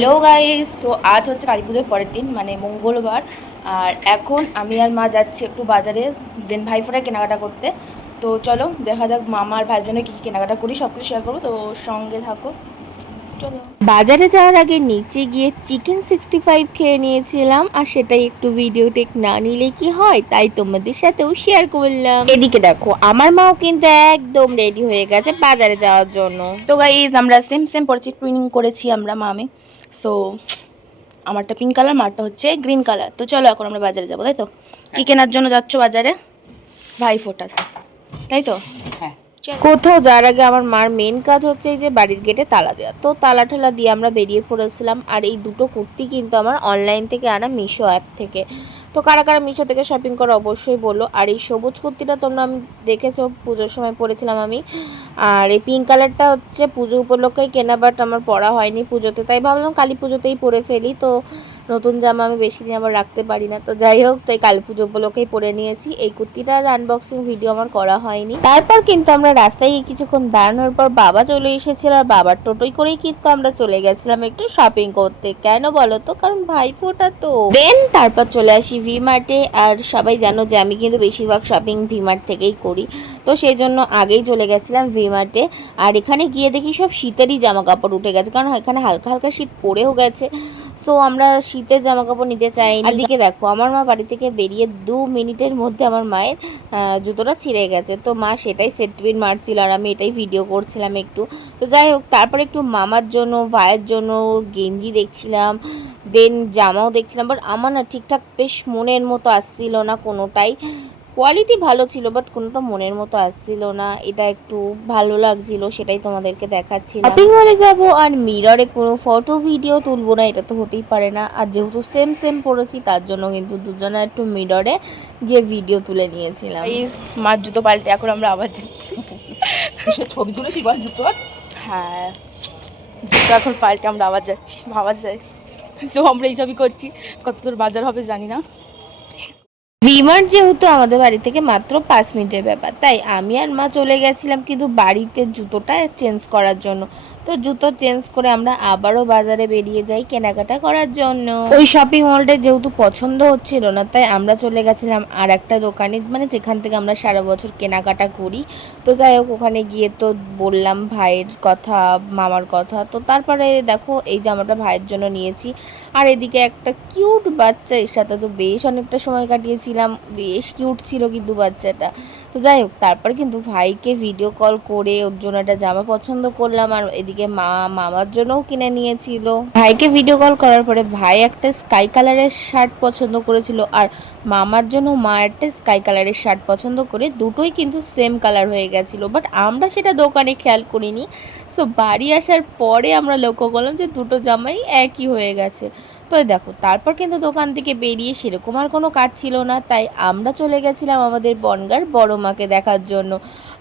Hello guys, so আজ হচ্ছে কালী পুজোর পরের দিন মানে মঙ্গলবার। আর এখন আমি আর মা যাচ্ছি একটু বাজারে, দেন ভাইফোঁটায় কেনাকাটা করতে। তো চলো দেখা যাক মামা আর ভাইয়ের জন্য কী কী কেনাকাটা করি, সব কিছু শেয়ার করবো, তো সঙ্গে থাকো। চলো। বাজারে যাওয়ার আগে নিচে গিয়ে চিকেন 65 খেয়ে নিয়েছিলাম, আর সেটাই একটু ভিডিও টেক না নিলে কি হয়, তাই তোমাদের সাথেও শেয়ার করলাম। এদিকে দেখো আমার মাও কিন্তু একদম রেডি হয়ে গেছে বাজারে যাওয়ার জন্য। তো গাইস আমরা সেম সেম পরিচিত টুইনিং করেছি আমরা মামে। সো আমারটা পিঙ্ক কালার, মারটা হচ্ছে গ্রিন কালার। তো চলো এখন আমরা বাজারে যাবো, তাই তো? কি কেনার জন্য যাচ্ছ বাজারে? ভাইফোঁটা, তাই তো? হ্যাঁ। কোথাও যাওয়ার আগে আমার মার মেন কাজ হচ্ছে এই যে বাড়ির গেটে তালা দেওয়া। তো তালা ঠালা দিয়ে আমরা বেরিয়ে পড়েছিলাম। আর এই দুটো কুর্তি কিন্তু আমার অনলাইন থেকে আনা, মিশো অ্যাপ থেকে। তো কারা কারা মিশো থেকে শপিং করো অবশ্যই বলো। আর এই সবুজ কুর্তিটা তোমরা আমি দেখেছো পুজোর সময় পরেছিলাম আমি। আর এই পিঙ্ক কালারটা হচ্ছে পুজো উপলক্ষেই কেনা, বাট আমার পরা হয়নি পুজোতে, তাই ভাবলাম কালী পুজোতেই পরে ফেলি। তো নতুন জামা আমি বেশি দিন আবার রাখতে পারি না, তো যাই হোক, তাই কালী পুজো উপলক্ষেই পরে নিয়েছি। এই কুর্তিটার আনবক্সিং ভিডিও আমার করা হয়নি। তারপর কিন্তু আমরা রাস্তায় কিছুক্ষণ দাঁড়ানোর পর বাবা চলে এসেছিল, আর বাবার টোটোই করেই কিন্তু আমরা চলে গেছিলাম একটু শপিং করতে। কেন বলো তো? কারণ ভাইফোঁটা তো। দেন তারপর চলে আসি ভি মার্টে। আর সবাই জানো যে আমি কিন্তু বেশিরভাগ শপিং ভি মার্ট থেকেই করি, তো সেই জন্য আগেই চলে গেছিলাম ভি মার্টে। আর এখানে গিয়ে দেখি সব শীতেরই জামা কাপড় উঠে গেছে, কারণ এখানে হালকা হালকা শীত পড়েও গেছে। সো আমরা শীতের জামা কাপড় নিতে চাই। আর দিকে দেখো আমার মা বাড়ি থেকে বেরিয়ে 2 মিনিটের মধ্যে আমার মায়ের জুতোটা ছিঁড়ে গেছে। তো মা সেটাই সেটপিন মারছিল, আর আমি এটাই ভিডিও করছিলাম একটু। তো যাই হোক, তারপরে একটু মামার জন্য ভাইয়ের জন্য গেঞ্জি দেখছিলাম, দেন জামাও দেখছিলাম। বাট আমার না ঠিকঠাক বেশ মনের মতো আসছিল না কোনোটাই। কোয়ালিটি ভালো ছিল বাট কোনোটা মনের মতো আসছিল না। এটা একটু ভালো লাগছিল, সেটাই তোমাদেরকে দেখাচ্ছিলাম। শপিং মলে যাবো আর মিররে কোনো ফটো ভিডিও তুলবো না, এটা তো হতেই পারে না। আর যেহেতু সেম সেম পড়েছি, তার জন্য কিন্তু দুজনে একটু মিররে গিয়ে ভিডিও তুলে নিয়েছিলাম। মার জুতো পাল্টে এখন আমরা আবার যাচ্ছি। ছবি তুলেছি বল জুতো? হ্যাঁ, জুতো এখন পাল্টে আমরা আবার যাচ্ছি, ভাবা যায়। তো আমরা এইসবই করছি, কত দূর বাজার হবে জানি না। ভিমার্ট যেহেতু আমাদের বাড়ি থেকে মাত্র 5 মিনিটের ব্যাপার, তাই আমি আর মা চলে গেছিলাম কিন্তু বাড়িতে জুতোটা চেঞ্জ করার জন্য। তো জুতো চেঞ্জ করে আমরা আবারও বাজারে বেরিয়ে যাই কেনাকাটা করার জন্য। ওই শপিং মলটা যেহেতু পছন্দ হচ্ছিল না, তাই আমরা চলে গেছিলাম আর একটা দোকানে, মানে যেখান থেকে আমরা সারা বছর কেনাকাটা করি। তো যাই হোক, ওখানে গিয়ে তো বললাম ভাইয়ের কথা, মামার কথা। তো তারপরে দেখো এই জামাটা ভাইয়ের জন্য নিয়েছি। আর এদিকে একটা কিউট বাচ্চা, এর সাথে তো বেশ অনেকটা সময় কাটিয়েছিলাম, বেশ কিউট ছিল কিন্তু বাচ্চাটা। তো যাই হোক, তারপর কিন্তু ভাইকে ভিডিও কল করে ওর জন্য একটা জামা পছন্দ করলাম, আর এদিকে মামার জন্যও কিনে নিয়েছিল। ভাইকে ভিডিও কল করার পরে ভাই একটা স্কাই কালারের শার্ট পছন্দ করেছিল, আর মামার জন্য মা একটা স্কাই কালারের শার্ট পছন্দ করে, দুটোই কিন্তু সেম কালার হয়ে গেছিলো। বাট আমরা সেটা দোকানে খেয়াল করিনি। সো বাড়ি আসার পরে আমরা লক্ষ্য করলাম যে দুটো জামাই একই হয়ে গেছে। তো দেখো, তারপর কিন্তু দোকান থেকে বেরিয়ে সেরকম আর কোনো কাজ ছিল না, তাই আমরা চলে গেছিলাম আমাদের বনগাঁর বড় মাকে দেখার জন্য।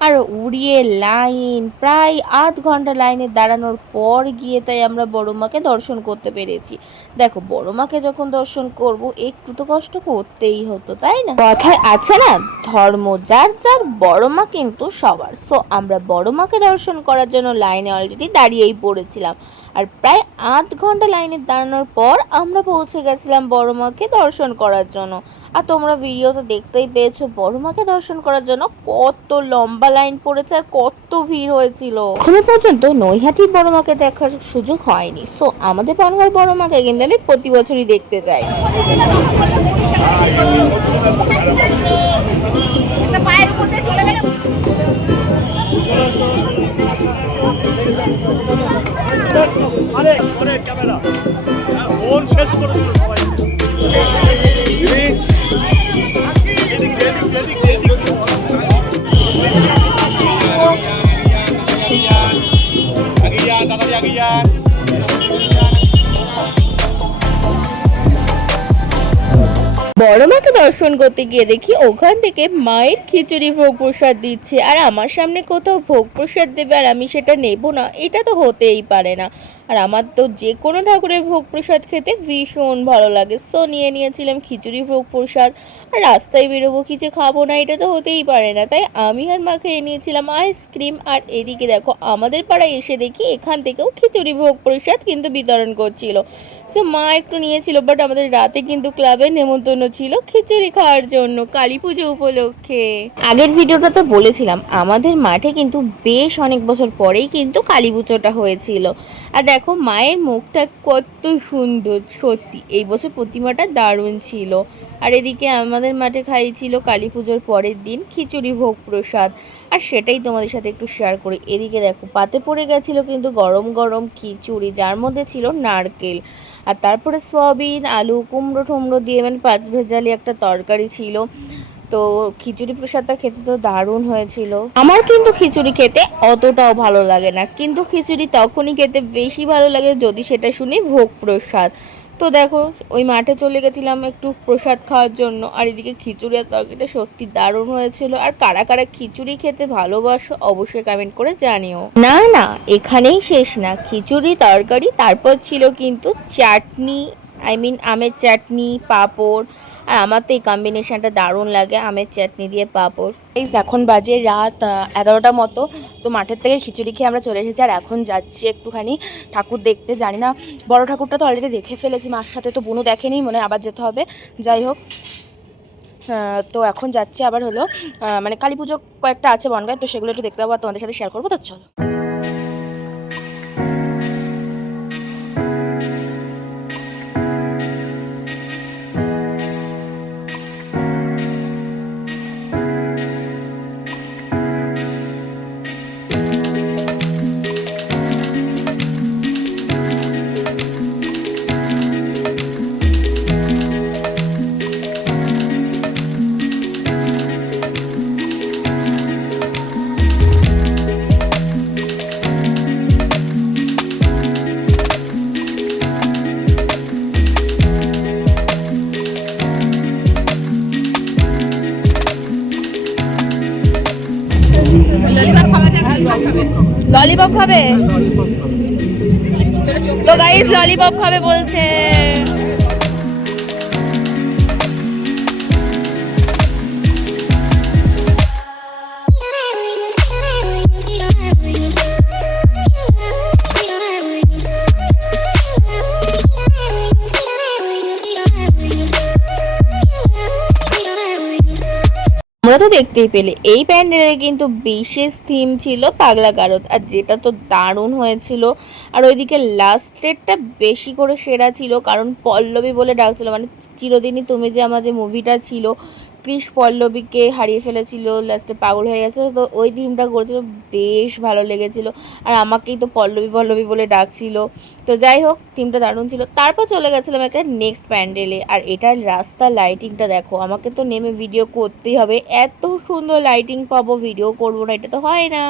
আর উড়িয়ে লাইন, প্রায় আধ ঘন্টা লাইনে দাঁড়ানোর পর গিয়ে তাই আমরা বড় মাকে দর্শন করতে পেরেছি। দেখো, বড় মাকে যখন দর্শন করব একটু তো কষ্ট করতেই হতো, তাই না? কথায় আছে না, ধর্ম যার যার, বড় মা কিন্তু সবার। সো আমরা বড় মাকে দর্শন করার জন্য লাইনে অলরেডি দাঁড়িয়েই পড়েছিলাম। আর প্রায় আধ ঘন্টা লাইনে দাঁড়ানোর পর আমরা পৌঁছে গেছিলাম বড় মাকে দর্শন করার জন্য। আর তোমরা ভিডিও তো দেখতেই পেয়েছো, বড় মাকে দর্শন করার জন্য কত লম্বা লাইন পড়েছে আর কত ভিড় হয়েছিল। এখনো পর্যন্ত নৈহাটির বড় মাকে দেখার সুযোগ হয়নি। সো আমাদের বনগাঁর বড় মাকে কিন্তু আমি প্রতি বছরই দেখতে যাই। ক্যামেরা ফোন শেষ করে দিল সবাই। বড় মাকে দর্শন করতে গিয়ে দেখি ওখান থেকে মায়ের খিচুড়ি ভোগ প্রসাদ দিচ্ছে, আর আমার সামনে কোথাও ভোগ প্রসাদ দেবে আর আমি সেটা নেব না, এটা তো হতেই পারে না। আর আমার তো যে কোনো ঠাকুরের ভোগ প্রসাদ খেতে ভীষণ ভালো লাগে। সো নিয়ে নিয়েছিলাম খিচুড়ি ভোগ প্রসাদ। আর রাস্তায় বেরোবো, কিছু খাবো না, এটা তো হতেই পারে না, তাই আমি আর মা খেয়ে নিয়েছিলাম আইসক্রিম। আর এদিকে দেখো আমাদের পাড়ায় এসে দেখি এখান থেকেও খিচুড়ি ভোগ প্রসাদ কিন্তু বিতরণ করছিল। সো মা একটু নিয়েছিল, বাট আমাদের রাতে কিন্তু ক্লাবে নেমন্তন্ন ছিল খিচুড়ি খাওয়ার জন্য কালী পুজো উপলক্ষে। আগের ভিডিওটা তো বলেছিলাম আমাদের মাঠে কিন্তু বেশ অনেক বছর পরেই কিন্তু কালী পুজোটা হয়েছিল। আর দেখো মায়ের মুখটা কত সুন্দর, সত্যি এই বছর প্রতিমাটা দারুণ ছিল। আর এদিকে আমাদের মাঠে খাইছিল কালী পুজোর পরের দিন খিচুড়ি ভোগ প্রসাদ, আর সেটাই তোমাদের সাথে একটু শেয়ার করি। এদিকে দেখো পাতে পড়ে গেছিলো কিন্তু গরম গরম খিচুড়ি, যার মধ্যে ছিল নারকেল, আর তারপরে সয়াবিন, আলু, কুমড়ো টুমড়ো দিয়ে মানে পাঁচ ভেজালি একটা তরকারি ছিল। তো খিচুড়ি প্রসাদটা খেতে তো দারুণ হয়েছিল। আমার কিন্তু খিচুড়ি খেতে অতটাও ভালো লাগে না, কিন্তু খিচুড়ি তখনই খেতে বেশি ভালো লাগে যদি সেটা শুনি ভোগ প্রসাদ। তো দেখো ওই মাঠে চলে গেছিলাম একটু প্রসাদ খাওয়ার জন্য, আর এদিকে খিচুড়ি আর তরকারিটা সত্যি দারুণ হয়েছিল। আর কারা কারা খিচুড়ি খেতে ভালোবাসো অবশ্যই কমেন্ট করে জানিও। না না, এখানেই শেষ না, খিচুড়ি তরকারি তারপর ছিল কিন্তু চাটনি, আমের চাটনি, পাঁপড়। আর আমার তো এই কম্বিনেশনটা দারুণ লাগে, আমের চাটনি দিয়ে পাঁপড়। এই এখন বাজে রাত 11টার মতো। তো মাঠের থেকে খিচুড়ি খেয়ে আমরা চলে এসেছি, আর এখন যাচ্ছি একটুখানি ঠাকুর দেখতে। জানি না, বড় ঠাকুরটা তো অলরেডি দেখে ফেলেছি মার সাথে, তো বুনু দেখেনি, মনে হয় আবার যেতে হবে। যাই হোক, তো এখন যাচ্ছি আবার হলো মানে কালী পুজো কয়েকটা আছে বনগায়, তো সেগুলো একটু দেখতে পাবো আর তোমাদের সাথে শেয়ার করবো। তো চলো। ললিপপ খাবে তো গাইস, ললিপপ খাবে বলছে। আমরা তো দেখতেই পেলে এই প্যান্ডেলে কিন্তু বিশেষ থিম ছিল পাগলা গারদ, আর যেটা তো দারুণ হয়েছিল। আর ওইদিকে লাস্টেরটা বেশি করে সেরা ছিল, কারণ পল্লবী বলে ডাকছিল, মানে চিরদিনই তুমি যে আমার যে মুভিটা ছিল, কৃষ পল্লবীকে হারিয়ে ফেলেছিল, লাস্টে পাগল হয়ে গেছে, তো ওই থিমটা করেছিল, বেশ ভালো লেগেছিল। আর আমাকেই তো পল্লবী পল্লবী বলে ডাকছিল। তো যাই হোক, থিমটা দারুণ ছিল। তারপর চলে গেছিলাম একটা নেক্সট প্যান্ডেলে, আর এটার রাস্তার লাইটিংটা দেখো, আমাকে তো নেমে ভিডিও করতেই হবে, এত সুন্দর লাইটিং পাবো, ভিডিও করবো না এটা তো হয় না।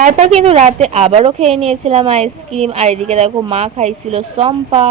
তারপর কিন্তু রাতে আবারও খেয়ে নিয়েছিলাম আইসক্রিম, আর এদিকে দেখো মা খাইছিল সম্পা।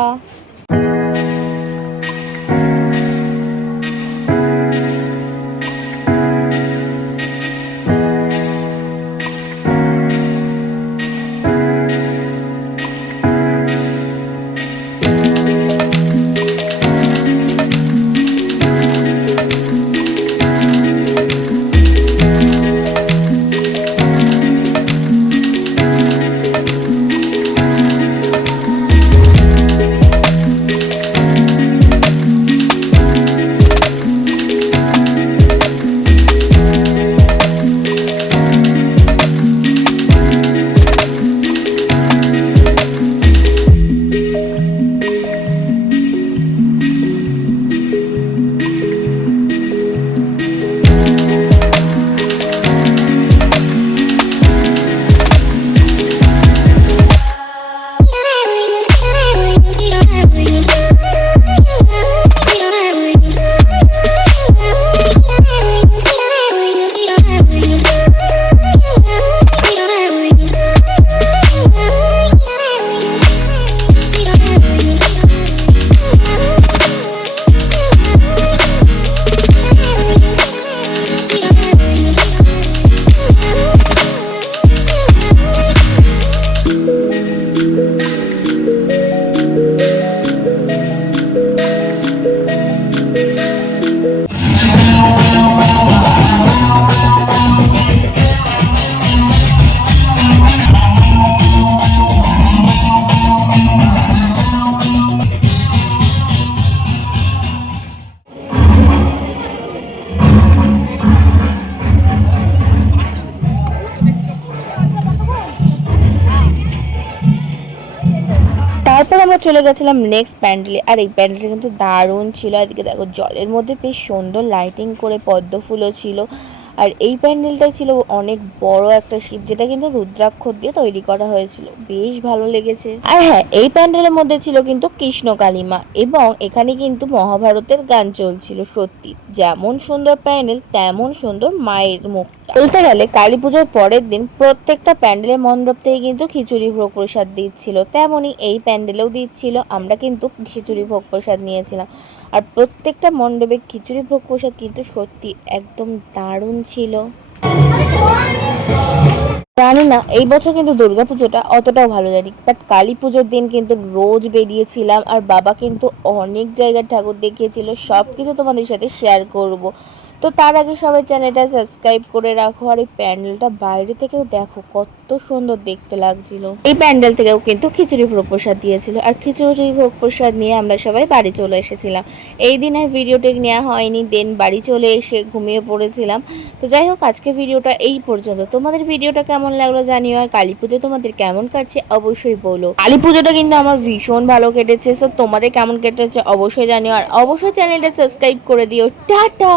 তারপর আমরা চলে গেছিলাম নেক্সট প্যান্ডেলে। আর এই প্যান্ডেলটা কিন্তু দারুণ ছিল। এদিকে দেখো জলের মধ্যে বেশ সুন্দর লাইটিং করে পদ্ম ফুলও ছিল। আর এই প্যান্ডেলটাই ছিল অনেক বড় একটা শিব, যেটা কিন্তু রুদ্রাক্ষর দিয়ে তৈরি করা হয়েছিল, বেশ ভালো লেগেছে। আর হ্যাঁ, এই প্যান্ডেলের মধ্যে ছিল কিন্তু কৃষ্ণ কালিমা, এবং এখানে কিন্তু মহাভারতের গান চলছিল। সত্যি যেমন সুন্দর প্যান্ডেল তেমন সুন্দর মায়ের মুখ। বলতে গেলে কালী পুজোর পরের দিন প্রত্যেকটা প্যান্ডেলের মণ্ডপ থেকে কিন্তু খিচুড়ি ভোগ প্রসাদ দিচ্ছিল, তেমনই এই প্যান্ডেলেও দিচ্ছিল। আমরা কিন্তু খিচুড়ি ভোগ প্রসাদ নিয়েছিলাম। আর প্রত্যেকটা মণ্ডপে খিচুড়ি ভোগ প্রসাদ কিন্তু সত্যি একদম দারুণ ছিল। জানি না এই বছর কিন্তু দুর্গাপুজোটা অতটাও ভালো যায়নি, বাট কালী পুজোর দিন কিন্তু রোজ বেরিয়েছিলাম। আর বাবা কিন্তু অনেক জায়গার ঠাকুর দেখিয়েছিল, সব কিছু তোমাদের সাথে শেয়ার করব। তো তার আগে সবাই চ্যানেলটা সাবস্ক্রাইব করে রাখো। আর এই প্যান্ডেলটা বাইরে থেকেও দেখো কত সুন্দর দেখতে লাগছিল। এই প্যান্ডেল থেকেও কিন্তু খিচুড়ি ভোগ প্রসাদ দিয়েছিল। আর খিচুড়ি ভোগ প্রসাদ নিয়ে আমরা সবাই বাড়ি চলে এসেছিলাম। এই দিন আর ভিডিওটা নেওয়া হয়নি, দেন বাড়ি চলে এসে ঘুমিয়ে পড়েছিলাম। তো যাই হোক, আজকে ভিডিওটা এই পর্যন্ত। তোমাদের ভিডিওটা কেমন লাগলো জানিও। আর কালী পুজো তোমাদের কেমন কাটছে অবশ্যই বলো। কালী পুজোটা কিন্তু আমার ভীষণ ভালো কেটেছে। সো তোমাদের কেমন কেটেছে অবশ্যই জানিও। আর অবশ্যই চ্যানেলটা সাবস্ক্রাইব করে দিও। টাটা।